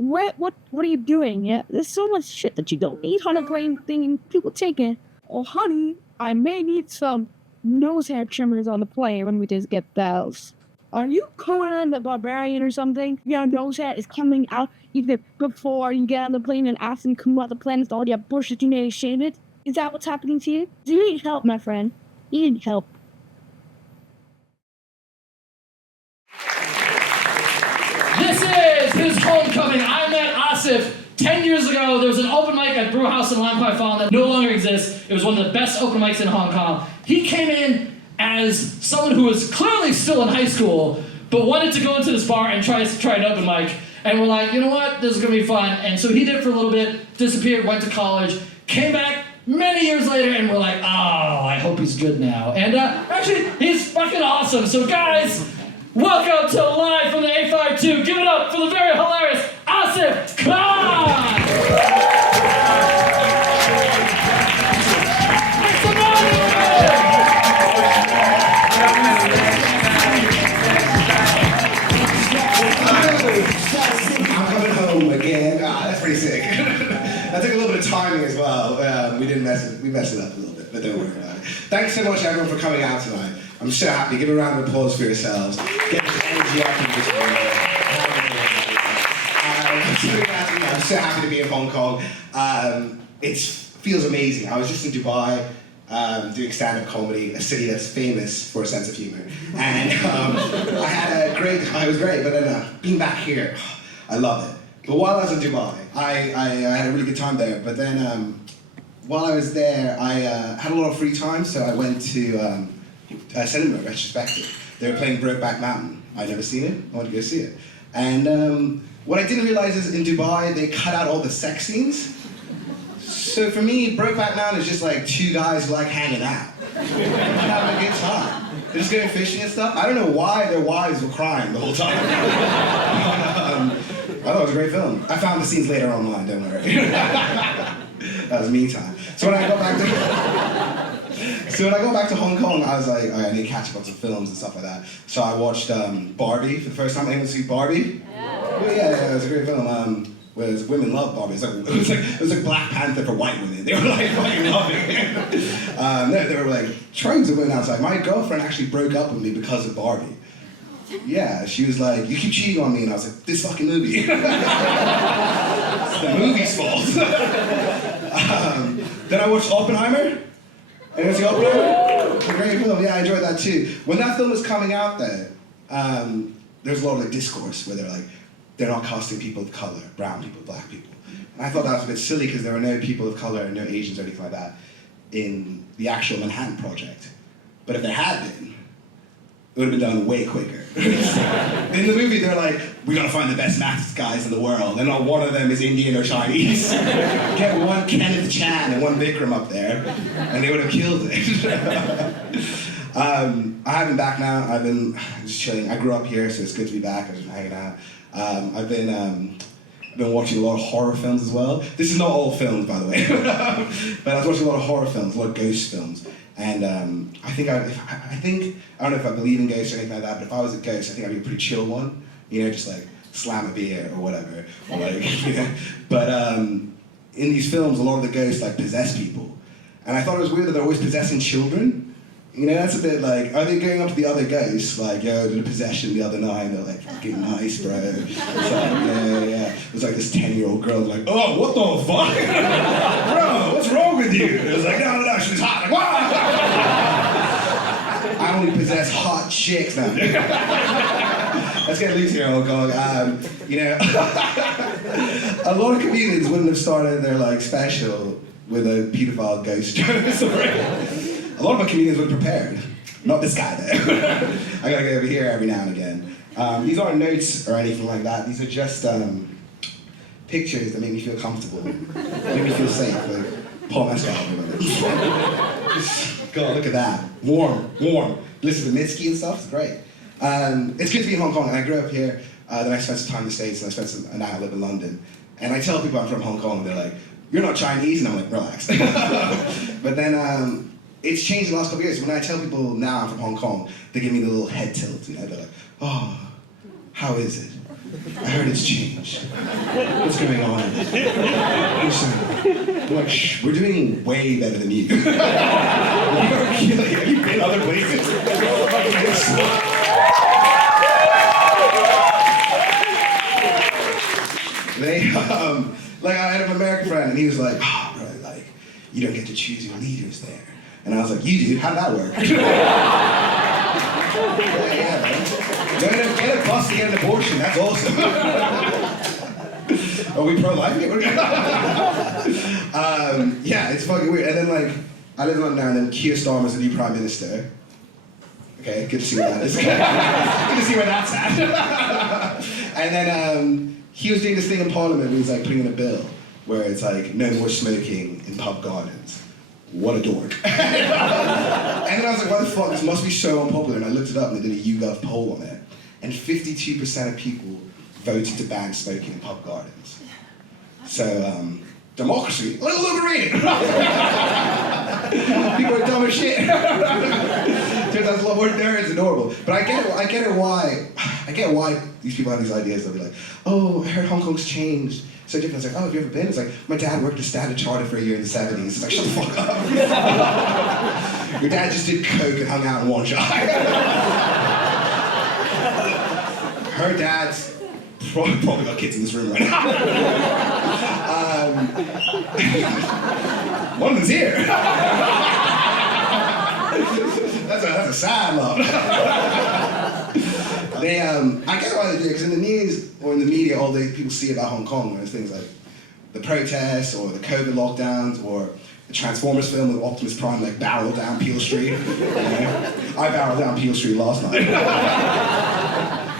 What are you doing? Yeah, there's so much shit that you don't need on a plane thing. People take it. Oh, honey, I may need some nose hair trimmers on the plane when we just get those. Are you Conan the Barbarian or something? Your nose hair is coming out even before you get on the plane and ask them to come out the plane with all your bullshit you need to shave it? Is that what's happening to you? Do you need help, my friend? You need help. This is his homecoming. I met Asif 10 years ago. There was an open mic at Brew House in Lampai Farm that no longer exists. It was one of the best open mics in Hong Kong. He came in as someone who was clearly still in high school, but wanted to go into this bar and try an open mic. And we're like, you know what, this is gonna be fun. And so he did it for a little bit, disappeared, went to college, came back many years later, and we're like, oh, I hope he's good now. And actually, he's fucking awesome. So guys, welcome to Live from the 852. Give it up for the very hilarious Asif Khan! Make some noise! I'm coming home again. That's pretty sick. That took a little bit of timing as well. We messed it up a little bit, but don't worry about it. Thanks so much, everyone, for coming out tonight. I'm so happy. Give a round of applause for yourselves. Get this energy up in this room. I'm so happy to be in Hong Kong. It feels amazing. I was just in Dubai doing stand-up comedy, a city that's famous for a sense of humor. And I was great, but then being back here, I love it. But while I was in Dubai, I had a really good time there. But then while I was there, I had a lot of free time, so I went to cinema retrospective. They were playing Brokeback Mountain. I'd never seen it. I wanted to go see it. And what I didn't realize is in Dubai, they cut out all the sex scenes. So for me, Brokeback Mountain is just like two guys who like hanging out. Having a good time. They're just going fishing and stuff. I don't know why their wives were crying the whole time. I thought it was a great film. I found the scenes later online, don't worry. That was me time. So when I go back to Hong Kong, I was like, I need to catch up on some films and stuff like that. So I watched Barbie for the first time. Anyone see Barbie? Yeah. Well, yeah, it was a great film. Whereas women love Barbie. It was like Black Panther for white women. They were like fucking loving it. No, they were like trying of women outside. My girlfriend actually broke up with me because of Barbie. Yeah, she was like, you keep cheating on me, and I was like, this fucking movie. It's the movie's fault. Then I watched Oppenheimer. Anyone see Oppenheimer? It's a great film. Yeah, I enjoyed that too. When that film was coming out there, there's a lot of like discourse where they're not casting people of color, brown people, black people. And I thought that was a bit silly because there were no people of color, no Asians or anything like that in the actual Manhattan Project. But if there had been, it would have been done way quicker. In the movie, they're like, we gotta find the best maths guys in the world, and not one of them is Indian or Chinese. Get one Kenneth Chan and one Vikram up there, and they would have killed it. I have been back now. I've been just chilling. I grew up here, so it's good to be back. I've just been hanging out. I've been watching a lot of horror films as well. This is not all films, by the way, but I was watching a lot of horror films, a lot of ghost films. And I don't know if I believe in ghosts or anything like that, but if I was a ghost, I think I'd be a pretty chill one. You know, just like slam a beer or whatever. Or like, you know. But in these films, a lot of the ghosts like possess people. And I thought it was weird that they're always possessing children. You know, that's a bit like, are they going up to the other ghosts, like, yo, did a possession the other night? And they're like, fucking nice, bro. It's like, yeah. It was like this 10-year-old girl like, oh, what the fuck? Bro, what's wrong with you? It was like, no, she was hot. Like, wow! I only possess hot chicks now. Let's get loose here, Hong Kong. You know, a lot of comedians wouldn't have started their like special with a pedophile ghost joke. A lot of our comedians were prepared. Not this guy though. I gotta go over here every now and again. These aren't notes or anything like that. These are just pictures that make me feel comfortable. Make me feel safe. Like Paul Mescal. God, look at that. Warm. Listen to Mitski and stuff, it's great. It's good to be in Hong Kong, and I grew up here. Then I spent some time in the States, and I spent an hour live in London. And I tell people I'm from Hong Kong, and they're like, you're not Chinese? And I'm like, relax. But then, it's changed in the last couple of years. When I tell people now I'm from Hong Kong, they give me the little head tilt, you know, they're like, oh, how is it? I heard it's changed. What's going on? I'm like, shh, we're doing way better than you. You've been other places. Like I had an American friend, and he was like, oh, bro, like, you don't get to choose your leaders there. And I was like, you do? How'd that work? Yeah, man. Get a bus to get an abortion, that's awesome. Are we pro-life here? Yeah, it's fucking weird. And then like, I live in London now, and then Keir Starmer's the new Prime Minister. Okay, good to see where that is. Good to see where that's at. And then he was doing this thing in Parliament where he was like putting in a bill where it's like, no more smoking in pub gardens. What a dork. And then I was like, why the fuck, this must be so unpopular. And I looked it up and they did a YouGov poll on it. And 52% of people voted to ban smoking in pub gardens. So, democracy, a little overrated. People are dumb as shit. Turns out there's a lot more nerds than normal. But I get why these people have these ideas. They'll be like, oh, I heard Hong Kong's changed. So different. It's like, oh, have you ever been? It's like, my dad worked at Standard Chartered for a year in the 70s. It's like, shut the fuck up. Your dad just did coke and hung out in one shot. Her dad's probably got kids in this room right now. One of them's here. That's a sad love. I get why they do it, because in the news or in the media, all the people see about Hong Kong, there's things like the protests or the COVID lockdowns or the Transformers film with Optimus Prime like barreled down Peel Street. I barreled down Peel Street last night.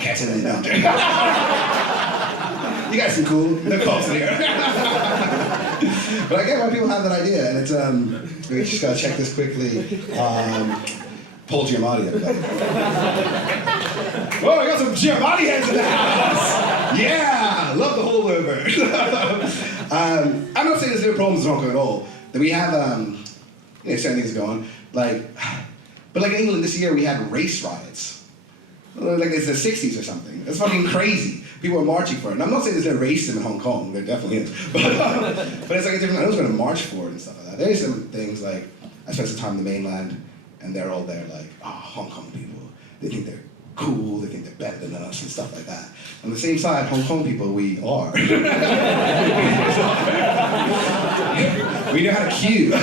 Catching it down there. You guys seem cool. No cops in here. But I get why people have that idea, and it's we just gotta check this quickly. Paul Giamatti, everybody. Whoa, I got some Giamatti heads in the house! Yeah! Love the holdover. I'm not saying there's no problems in Hong Kong at all. That we have, certain things going on. But in England this year, we had race riots. Like it's the 60s or something. It's fucking crazy. People are marching for it. And I'm not saying there's no racism in Hong Kong. There definitely is. But it's like a different, I was going to march for it and stuff like that. There's some things like, I spent some time in the mainland, and they're all there like, oh, Hong Kong people, they think they're cool, they think they're better than us and stuff like that. On the same side, Hong Kong people, we are. We know how to queue.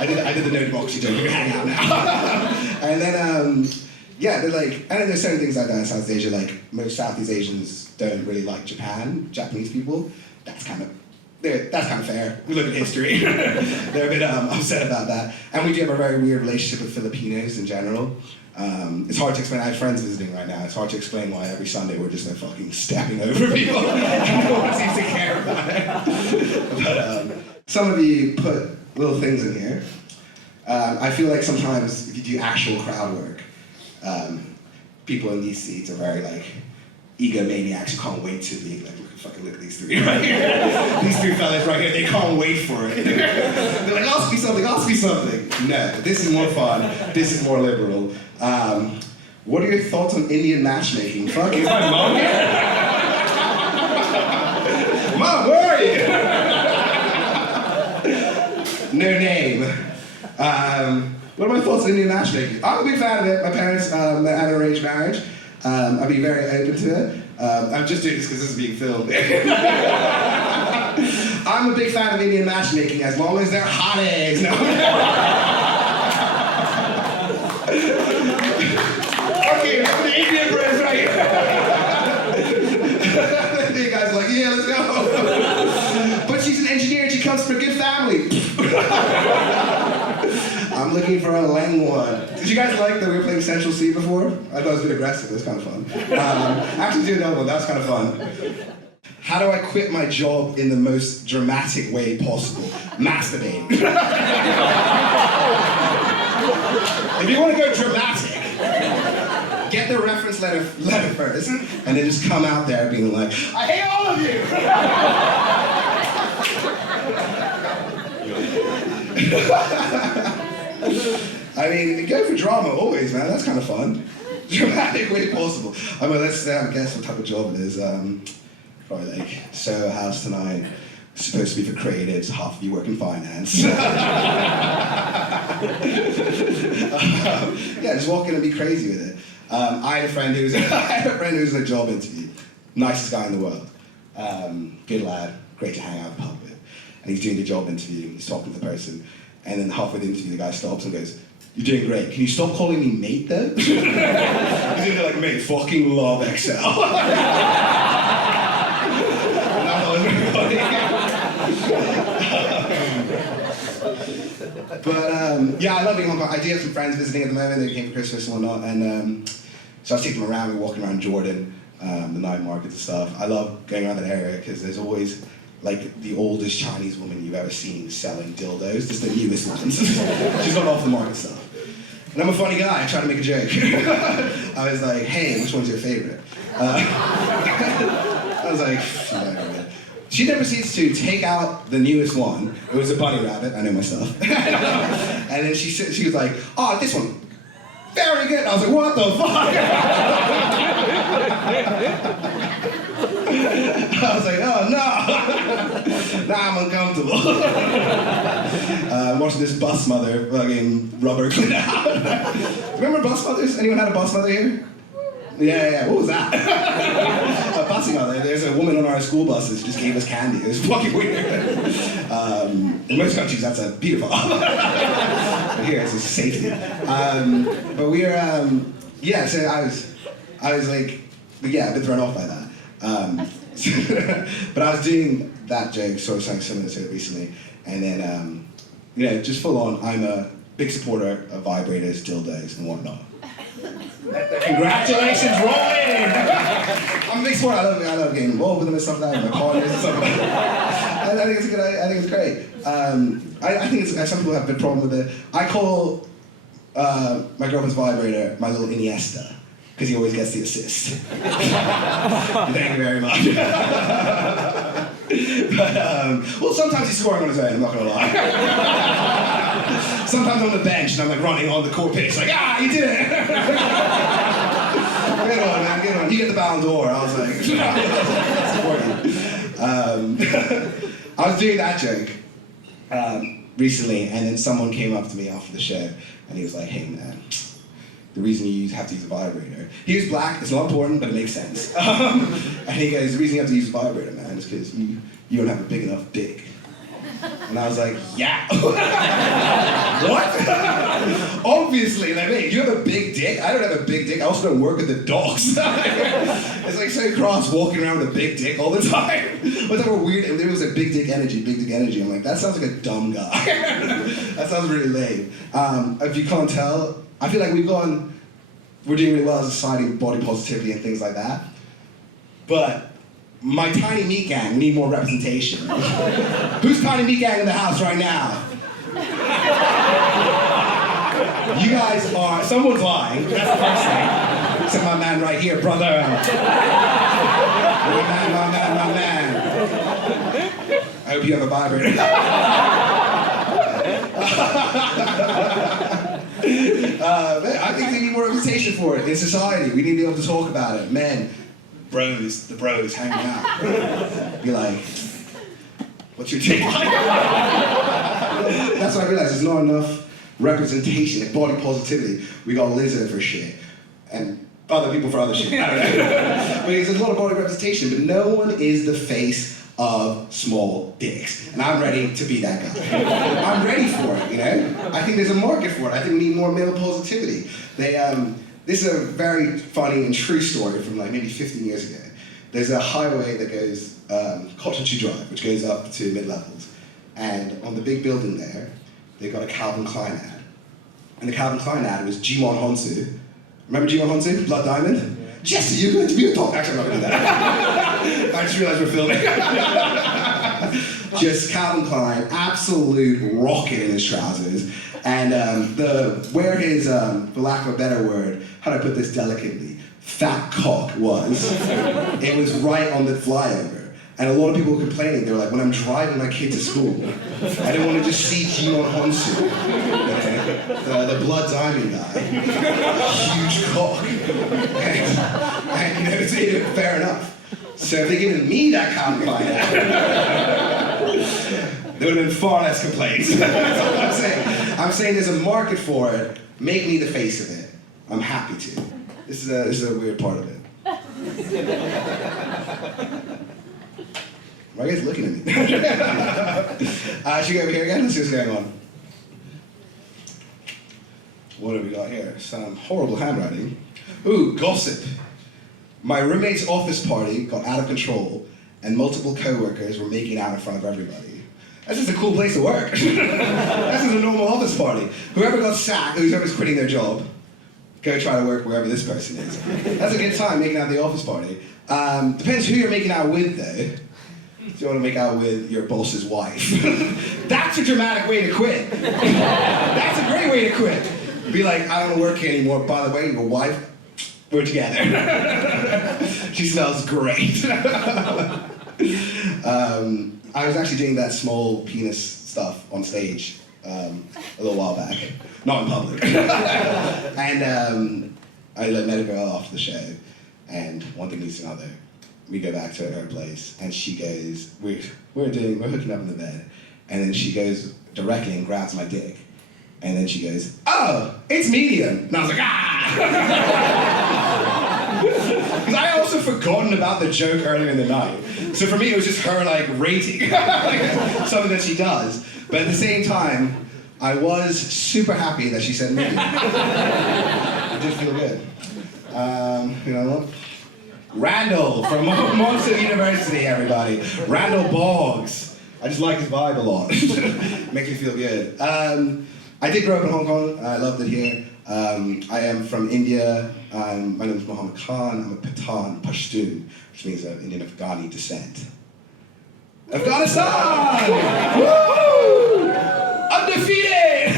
I did the no democracy joke, we can hang out now. And then, they're like, and then there's certain things like that in South Asia, like most Southeast Asians don't really like Japanese people. That's kind of fair. We look at history. They're a bit upset about that. And we do have a very weird relationship with Filipinos in general. It's hard to explain. I have friends visiting right now. It's hard to explain why every Sunday we're just fucking stepping over people. And no one seems to care about it. But some of you put little things in here. I feel like sometimes if you do actual crowd work, people in these seats are very egomaniacs who can't wait to be fucking look at these three right here. These three fellas right here, they can't wait for it. They're like, ask me something. No, this is more fun. This is more liberal. What are your thoughts on Indian matchmaking? Fuck, is my mom here? Mom, where are you? No name. What are my thoughts on Indian matchmaking? I'm a big fan of it. My parents had an arranged marriage. I'd be very open to it. I'm just doing this because this is being filmed. I'm a big fan of Indian matchmaking as long as they're hot eggs. No. Okay, the Indian bros right here. The guys are like, yeah, let's go. But she's an engineer and she comes from a good family. I'm looking for a lame one. Did you guys like that we were playing Central C before? I thought it was a bit aggressive, it was kind of fun. Actually do another one, that was kind of fun. How do I quit my job in the most dramatic way possible? Masturbate. If you want to go dramatic, get the reference letter first, and then just come out there being like, I hate all of you! I mean, go for drama always, man. That's kind of fun. Dramatic way possible. I mean, let's guess what type of job it is. Probably like Soho House tonight. Supposed to be for creatives. Half of you work in finance. Yeah, just walk in and be crazy with it. I had a friend who was in a job interview. Nicest guy in the world. Good lad. Great to hang out in the pub with. And he's doing the job interview. He's talking to the person. And then halfway the interview, the guy stops and goes, "You're doing great. Can you stop calling me mate, though?" He's in there like, "Mate, fucking love Excel." And I thought it was really funny. But yeah, I love being in Hong Kong. I do have some friends visiting at the moment. They came for Christmas and whatnot. And so I was taking them around. We're walking around Jordan, the night markets and stuff. I love going around that area because there's always like the oldest Chinese woman you've ever seen selling dildos, just the newest ones. She's got off the market stuff. And I'm a funny guy, I try to make a joke. I was like, "Hey, which one's your favorite?" I was like, "No." She then proceeds to take out the newest one. It was a bunny rabbit, I know my stuff. And then she was like, "Oh, this one, very good." I was like, "What the fuck?" I was like, "Oh no." Now I'm uncomfortable. I'm watching this bus mother fucking rubber clean out. Remember bus mothers? Anyone had a bus mother here? Yeah. What was that? A busing mother. There's a woman on our school buses just gave us candy. It was fucking weird. In most countries, that's a beautiful. But here, it's a safety. But we're, yeah. So I was like, yeah, I've been thrown off by that. But I was doing that joke, sort of something similar to it recently, and then, just full on, I'm a big supporter of vibrators, dildos, and whatnot. Congratulations, Ryan! I'm a big supporter. I love getting involved with them and stuff like that, and my partners and stuff like that. I think it's good. I think it's great. I think some people have a big problem with it. I call my girlfriend's vibrator my little Iniesta, because he always gets the assist. Thank you very much. But, well, sometimes he's scoring on his own, I'm not gonna lie. Sometimes on the bench and I'm like running on the court pitch, like, "Ah, you did it!" Good one, man, good one. You get the Ballon d'Or. I was like, that's important. I was doing that joke recently, and then someone came up to me after the show, and he was like, "Hey, man, the reason you have to use a vibrator." He was black, it's not important, but it makes sense. And he goes, "The reason you have to use a vibrator, man, is because you don't have a big enough dick." And I was like, "Yeah." What? Obviously, like, "Hey, you have a big dick? I don't have a big dick. I also don't work with the dogs." It's like so cross walking around with a big dick all the time. Whatever weird, there was a big dick energy. I'm like, that sounds like a dumb guy. That sounds really lame. If you can't tell, I feel like we're doing really well as a society with body positivity and things like that. But my tiny meat gang need more representation. Who's tiny meat gang in the house right now? You guys are, someone's lying, that's the first thing. Except my man right here, brother. My man. I hope you have a vibrator. I think we need more representation for it in society. We need to be able to talk about it. Men, bros, the bros hanging out. Be like, "What's your take?" That's what I realized. There's not enough representation, like body positivity. We got lizard for shit, and other people for other shit. I don't know. But there's a lot of body representation, but no one is the face of small dicks. And I'm ready to be that guy. I'm ready for it, you know? I think there's a market for it. I think we need more male positivity. This is a very funny and true story from like maybe 15 years ago. There's a highway that goes, Cottage Drive, which goes up to mid-levels. And on the big building there, they've got a Calvin Klein ad. And the Calvin Klein ad was Jimon Honsu. Remember Jimon Honsu? Blood Diamond? Yeah. Jesse, you're going to be a top. Actually, I'm not going to do that. I just realized we're filming. Just Calvin Klein, absolute rocket in his trousers. And where his, for lack of a better word, how do I put this delicately, fat cock was, it was right on the flyover. And a lot of people were complaining. They were like, when I'm driving my kid to school, I don't want to just see Jimon Honsu, the Blood Diamond guy, huge cock. And it's fair enough. So if they'd given me that kind of finance, there would have been far less complaints. That's all I'm saying. I'm saying there's a market for it. Make me the face of it. I'm happy to. This is a weird part of it. Why are you guys looking at me? Should we go over here again? Let's see what's going on. What have we got here? Some horrible handwriting. Ooh, gossip. My roommate's office party got out of control and co-workers were making out in front of everybody. That's just a cool place to work. That's just a normal office party. Whoever got sacked, whoever's quitting their job, go try to work wherever this person is. That's a good time, making out at the office party. Depends who you're making out with, though. Do you want to make out with your boss's wife? That's a dramatic way to quit. That's a great way to quit. Be like, I don't work here anymore. By the way, your wife, we're together. She smells great. I was actually doing that small penis stuff on stage a little while back. Not in public. And I met a girl after the show, and one thing leads to another. We go back to her place, and she goes, we're hooking up in the bed, and then she goes directly and grabs my dick, and then she goes, oh, it's medium. And I was like, ah! Because I also forgotten about the joke earlier in the night. So for me, it was just her like rating, like, something that she does. But at the same time, I was super happy that she said medium. It did feel good. You know what? Randall from Monster University, everybody. Randall Boggs. I just like his vibe a lot. Makes me feel good. I did grow up in Hong Kong. I loved it here. I am from India. My name is Mohammed Khan. I'm a Pathan Pashtun, which means of Indian Afghani descent. Afghanistan! Woo! Undefeated!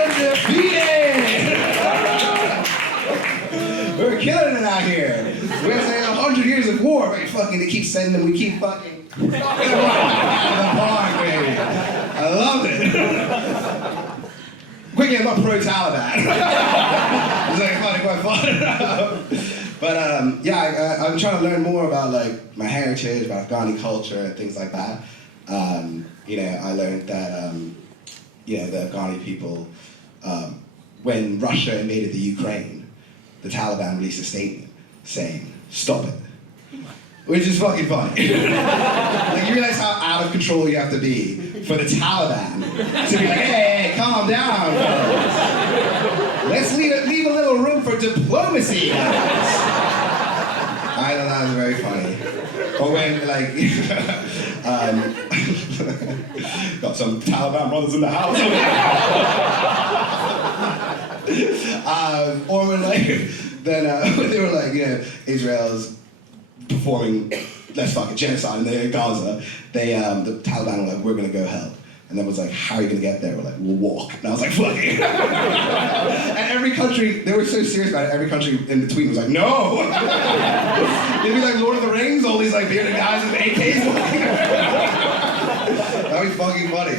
Undefeated! We're killing it out here. We're saying 100 years of war, but they keep sending them, we keep fucking the park, baby. I love it. Quickly, I'm not pro-Taliban. It's like quite fun. But yeah, I'm trying to learn more about like my heritage, about Afghani culture and things like that. You know, I learned that you know, the Afghani people, when Russia invaded the Ukraine, the Taliban released a statement saying, stop it. Which is fucking funny. Like, you realize how out of control you have to be for the Taliban to be like, hey, calm down, fellas. Let's leave a little room for diplomacy, guys. I thought that was very funny. Or when, like, got some Taliban brothers in the house. Or when, like, then when they were like, you know, Israel's performing, let's fucking genocide in Gaza, they, the Taliban were like, we're gonna go help. And then was like, how are you gonna get there? We're like, we'll walk. And I was like, fuck it. And every country, they were so serious about it, every country in between was like, no! It'd be like Lord of the Rings, all these like bearded guys with AKs walking. That'd be fucking funny.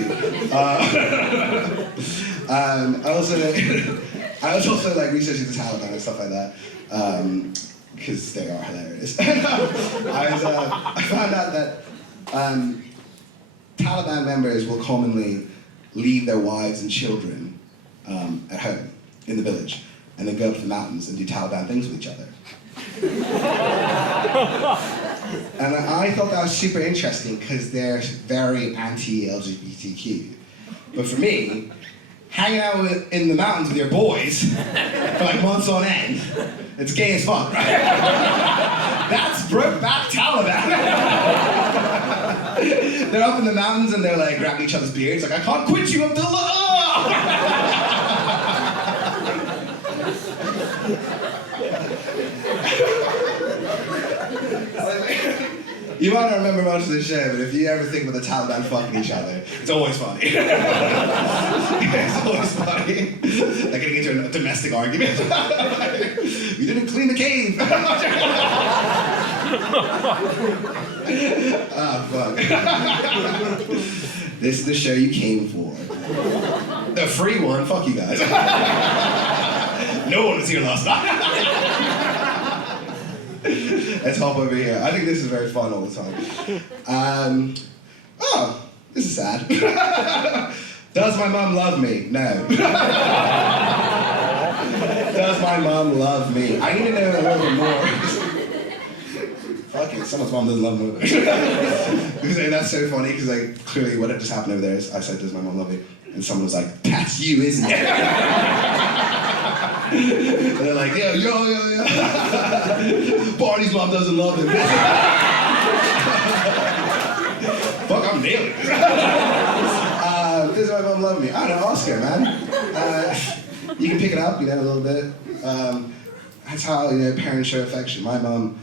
I was also like researching the Taliban and stuff like that. Because they are hilarious. I found out that Taliban members will commonly leave their wives and children at home in the village and then go up to the mountains and do Taliban things with each other. And I thought that was super interesting because they're very anti-LGBTQ. But for me, hanging out in the mountains with your boys for like months on end, it's gay as fuck, right? That's broke back Taliban. They're up in the mountains and they're like grabbing each other's beards, like, I can't quit you until You might not remember much of the show, but if you ever think about the Taliban fucking each other, it's always funny. It's always funny. Like getting into a domestic argument. You didn't clean the cave. Ah, fuck. This is the show you came for. The free one, fuck you guys. No one was here last night. Let's hop over here. I think this is very fun all the time. Oh, this is sad. Does my mum love me? No. Does my mum love me? I need to know a little bit more. Fuck it, someone's mom doesn't love me. Because that's so funny, because like clearly what just happened over there is I said, does my mom love me? And someone was like, that's you, isn't it? And they're like, yo. Barney's mom doesn't love him. Fuck, I'm nailing it. Does my mom love me? I don't know, ask her, man. You can pick it up, a little bit. That's how, parents show affection. My mom,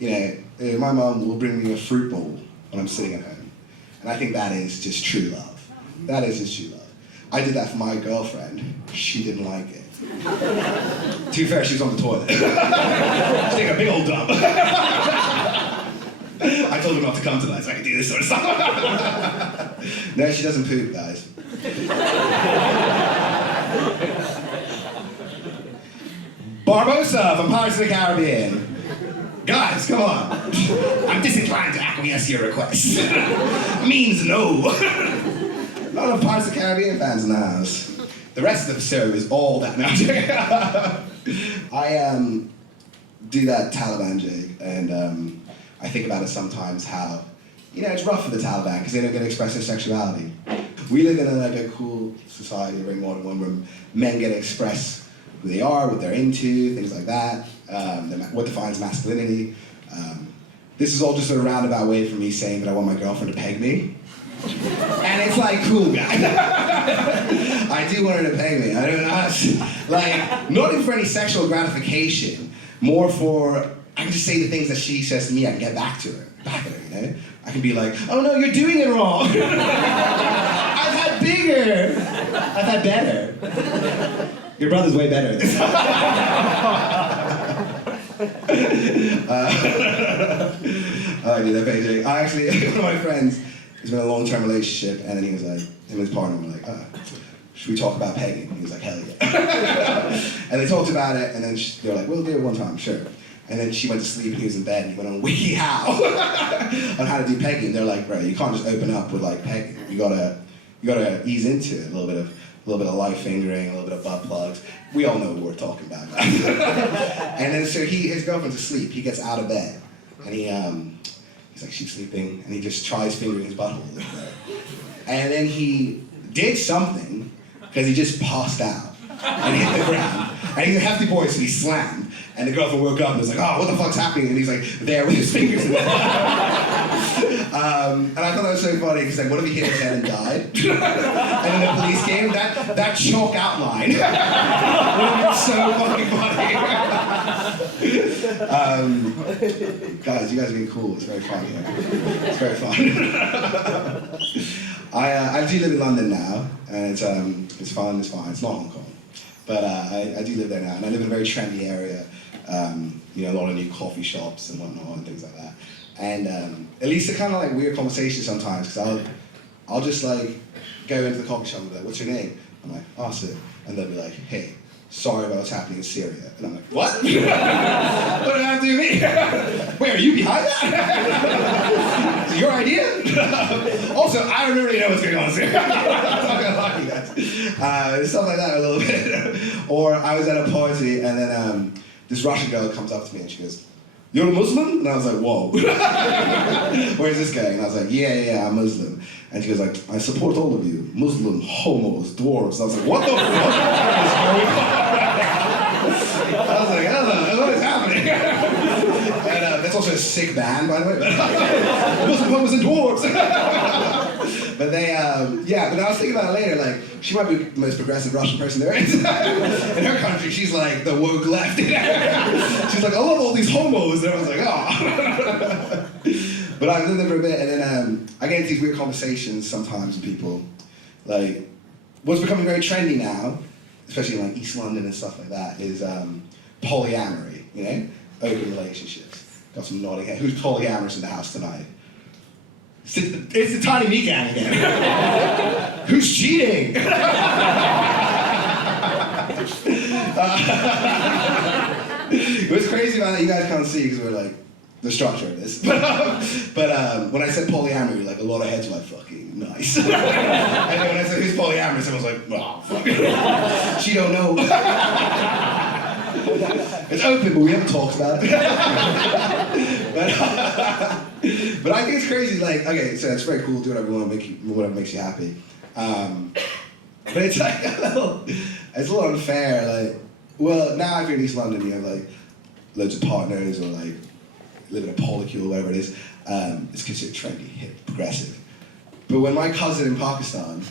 my mom will bring me a fruit bowl when I'm sitting at home. And I think that is just true love. That is just true love. I did that for my girlfriend. She didn't like it. To be fair, she was on the toilet. She's taking a big old dump. I told her not to come tonight so I can do this sort of stuff. No, she doesn't poop, guys. Barbosa from Pirates of the Caribbean. Guys, come on. I'm disinclined to acquiesce your request. Means no. Not enough Pirates of the Caribbean fans in the house. The rest of the show is all that now. I do that Taliban jig, and I think about it sometimes how, it's rough for the Taliban because they don't get to express their sexuality. We live in a cool society, a very modern one, where men get to express who they are, what they're into, things like that, what defines masculinity. This is all just a roundabout way for me saying that I want my girlfriend to peg me. And it's like, cool, guys. I do want her to peg me. I don't know. Not even for any sexual gratification, more for, I can just say the things that she says to me, I can get back at her, I can be like, oh no, you're doing it wrong. I've had bigger. I've had better. Your brother's way better at this. I do that page. I actually, one of my friends, he's been in a long-term relationship, and then he was like, him and his partner were like, should we talk about pegging? And he was like, hell yeah. And they talked about it, and then they were like, we'll do it one time, sure. And then she went to sleep, and he was in bed, and he went on WikiHow on how to do pegging. They're like, bro, you can't just open up with pegging. You gotta ease into it, a little bit of light fingering, a little bit of butt plugs. We all know what we're talking about. And then so his girlfriend's asleep. He gets out of bed, and he's like, she's sleeping, and he just tries fingering his butthole a little bit. And then he did something, because he just passed out and hit the ground. And he's a hefty boy, so he slammed. And the girlfriend woke up and was like, oh, what the fuck's happening? And he's like, there with his fingers in there. And I thought that was so funny, because what if he hit his head and died? And then the police came, that chalk outline would have been so fucking funny. Guys, you guys are being cool. It's very fun here. It's very fun. I do live in London now, and it's fun, it's fine. It's not Hong Kong. But I do live there now, and I live in a very trendy area. A lot of new coffee shops and whatnot and things like that. And at least they're kind of weird conversations sometimes, because I'll just go into the coffee shop and be like, what's your name? I'm like, Asif. And they'll be like, hey, sorry about what's happening in Syria. And I'm like, what? What did I have to do with me? Wait, are you behind that? Is it your idea? Also, I don't really know what's going on in Syria. I'm not gonna lie to you guys. Stuff like that a little bit. Or I was at a party, and then this Russian girl comes up to me and she goes, you're a Muslim? And I was like, whoa. Where's this guy? And I was like, yeah, I'm Muslim. And she goes like, I support all of you. Muslim, homos, dwarves. I was like, what the fuck is going on? I was like, what is happening? And that's also a sick band, by the way. Muslim, homos, and dwarves. But they, but I was thinking about it later, she might be the most progressive Russian person there is. In her country, she's like the woke left. She's like, I love all these homos. And I was like, oh. But I lived there for a bit, and then I get into these weird conversations sometimes with people. Like, what's becoming very trendy now, especially in like East London and stuff like that, is polyamory, you know? Open relationships. Got some nodding head. Who's polyamorous in the house tonight? It's the Tiny Meat Gang again. Who's cheating? What's crazy about that, you guys can't see because we're like, the structure of this. But when I said polyamory, like a lot of heads were like, fucking nice. And then when I said who's polyamorous, everyone's like, oh, fuck. She don't know. It's open, but we haven't talked about it. but I think it's crazy, like, okay, so it's very cool, do whatever you want, whatever makes you happy. But it's like it's a little unfair, like, well, now if you're in East London, you have like loads of partners or like live in a polycule or whatever it is, it's considered trendy, hip, progressive. But when my cousin in Pakistan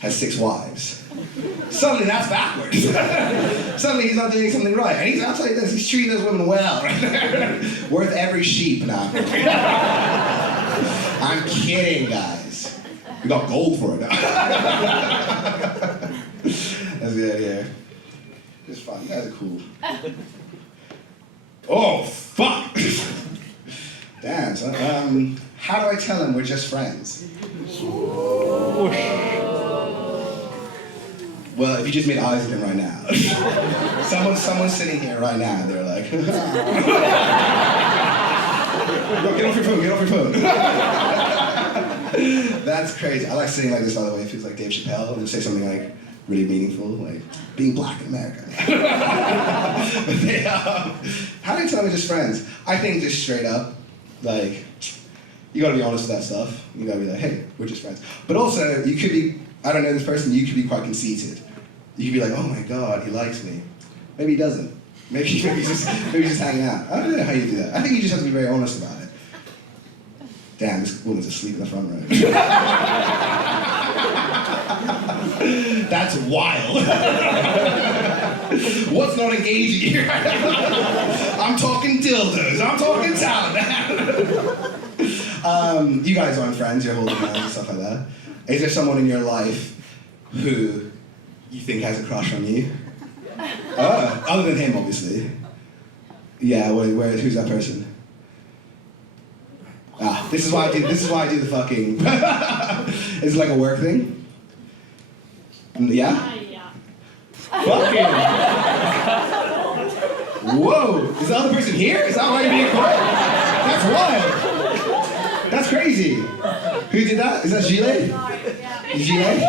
has 6 wives, suddenly that's backwards. Suddenly he's not doing something right. And I'll tell you this, he's treating those women well. Worth every sheep now. I'm kidding, guys. We got gold for it now. That's good, yeah. It's fun, you guys are cool. Oh, fuck! Damn, son. How do I tell him we're just friends? Well, if you just made eyes at him right now. Someone's sitting here right now, and they're like, get off your phone, get off your phone. That's crazy. I like sitting like this, by the way. It feels like Dave Chappelle, and just say something like really meaningful, like being black in America. But how do you tell them we're just friends? I think just straight up, like, you gotta be honest with that stuff. You gotta be like, hey, we're just friends. But also, you could be, I don't know this person, you could be quite conceited. You could be like, oh my God, he likes me. Maybe he doesn't. Maybe he's just hanging out. I don't know how you do that. I think you just have to be very honest about it. Damn, this woman's asleep in the front row. That's wild. What's not engaging here? I'm talking dildos, I'm talking talent. You guys aren't friends, you're holding hands and stuff like that. Is there someone in your life who you think has a crush on you? Other than him, obviously. Yeah, who's that person? This is why I do the fucking. Is it like a work thing? Yeah? Yeah. Fucking. Whoa! Is the other person here? Is that why you're being quiet? That's wild. That's crazy. Who did that? Is that Gilet? Gilet?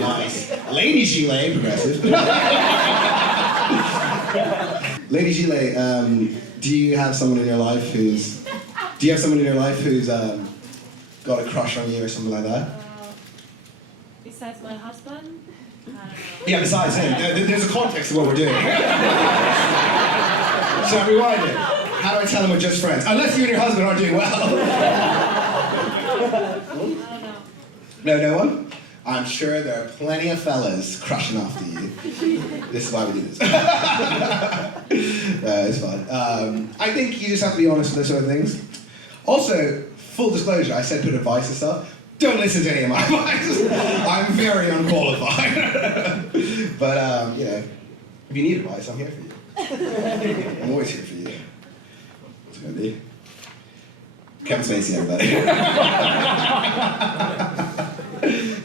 Nice. Lady Gilet, progressive. Lady Gilet, do you have someone in your life who's got a crush on you or something like that? Besides my husband? I don't know. Yeah, besides him. There's a context to what we're doing. So rewind it. How do I tell them we're just friends? Unless you and your husband aren't doing well. I don't know. No one? I'm sure there are plenty of fellas crushing after you. This is why we do this. It's fun. I think you just have to be honest with those sort of things. Also, full disclosure, I said put advice and stuff. Don't listen to any of my advice. I'm very unqualified. But, you know, if you need advice, I'm here for you. I'm always here for you. What's it gonna be? Kevin Spacey, everybody.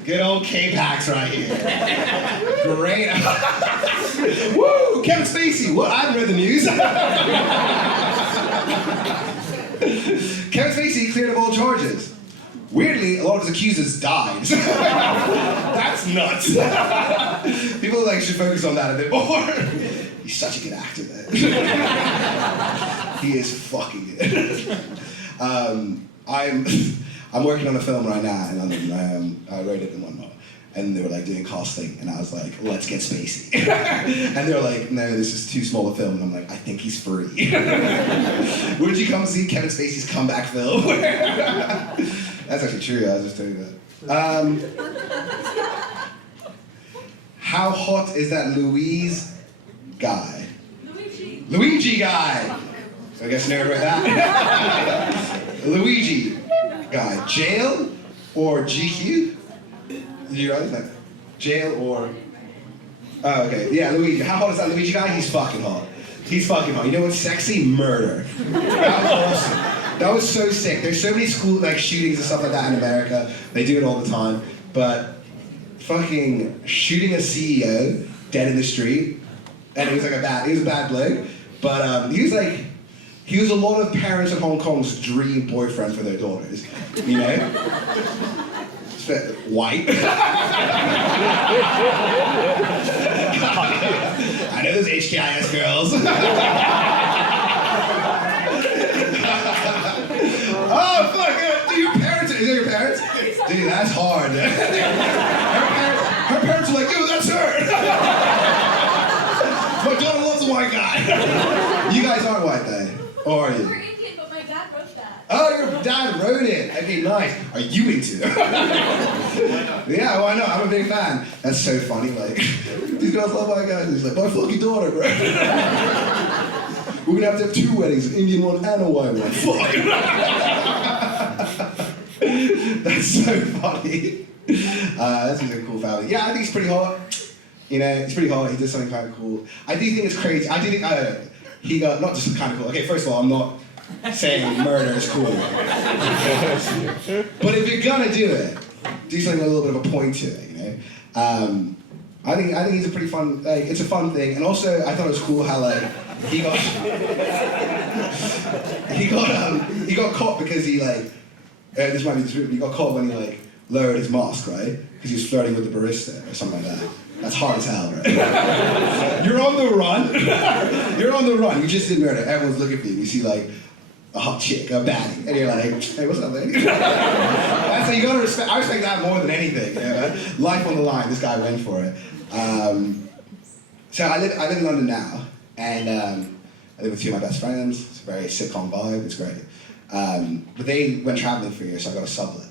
Good old K-Pax right here. Great. Woo! Kevin Spacey. What? I haven't read the news. Kevin Spacey cleared of all charges. Weirdly, a lot of his accusers died. That's nuts. People should focus on that a bit more. He's such a good actor, man. He is fucking good. I'm working on a film right now in London. I wrote it and whatnot. And they were doing casting, and I was like, let's get Spacey. And they were like, no, this is too small a film. And I'm like, I think he's free. Would you come see Kevin Spacey's comeback film? That's actually true, I was just telling you that. How hot is that Louise guy? Luigi guy! So I guess you never read that. Luigi guy, jail or GQ? You know, like jail or... Oh, okay. Yeah, Luigi. How hot is that Luigi guy? He's fucking hot. He's fucking hot. You know what's sexy? Murder. That was awesome. That was so sick. There's so many school like shootings and stuff like that in America. They do it all the time. But fucking shooting a CEO dead in the street, and he was a bad bloke. But he was a lot of parents in Hong Kong's dream boyfriend for their daughters. You know? White. I know those HKIS girls. Oh, fuck. Dude, your parents, is that your parents? Dude, that's hard. Her parents are like, dude, that's her. My daughter loves a white guy. You guys aren't white, though. Or are you? We're Indian, but my dad wrote that. Oh, your dad wrote it. Okay, nice. Are you into it? Yeah, why not? I'm a big fan. That's so funny. Like, these girls love white guys. He's like, my fucking daughter, bro. We're gonna have to have 2 weddings, an Indian one and a white one. Fuck. That's so funny. This is a cool family. Yeah, I think he's pretty hot. You know, he's pretty hot. He did something kind of cool. I do think it's crazy. I do think he got not just kind of cool. Okay, first of all, I'm not saying murder is cool. But if you're gonna do it, do something with a little bit of a point to it. You know. I think he's a pretty fun. Like, it's a fun thing, and also I thought it was cool how like he got he got caught because he like this might be the truth. He got caught when he like lowered his mask, right? Because he was flirting with the barista or something like that. That's hard as hell, right? You're on the run. You're on the run. You just did murder. Everyone's looking for you. You see like a hot chick, a baddie, and you're like, hey, what's up, lady? That's how you gotta respect. I respect that more than anything. You know? Life on the line. This guy went for it. So I live in London now, and I live with 2 of my best friends. It's a very sitcom vibe. It's great. But they went traveling for a year, so I got a sublet.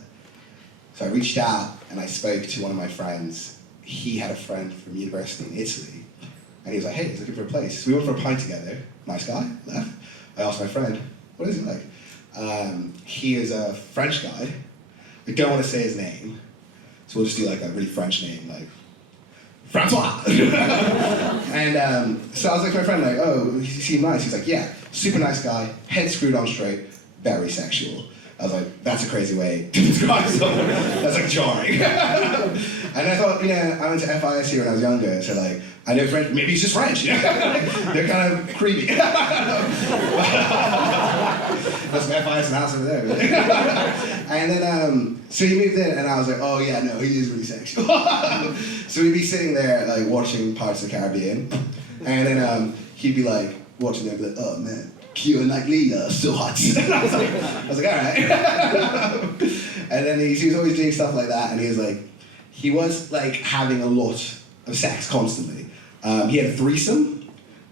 So I reached out and I spoke to one of my friends. He had a friend from university in Italy, and he was like, hey, he's looking for a place. So we went for a pint together. Nice guy, left. I asked my friend, what is he like? He is a French guy. I don't want to say his name, so we'll just do like a really French name, like Francois. And so I was like to my friend, like, oh, he seemed nice. He's like, yeah, super nice guy, head screwed on straight, very sexual. I was like, that's a crazy way to describe someone. That's like jarring. And I thought, you know, I went to FIS here when I was younger, so like, I know French, maybe he's just French, you know? They're kind of creepy. That's my FIS in the house over there, really. And then, so he moved in, and I was like, oh yeah, no, he is really sexual. So we'd be sitting there, like, watching Pirates of the Caribbean, and then he'd be like, watching them, be like, oh man, cute and likely, so hot. I was like, all right. And then he was always doing stuff like that, and he was like having a lot of sex constantly. He had a threesome,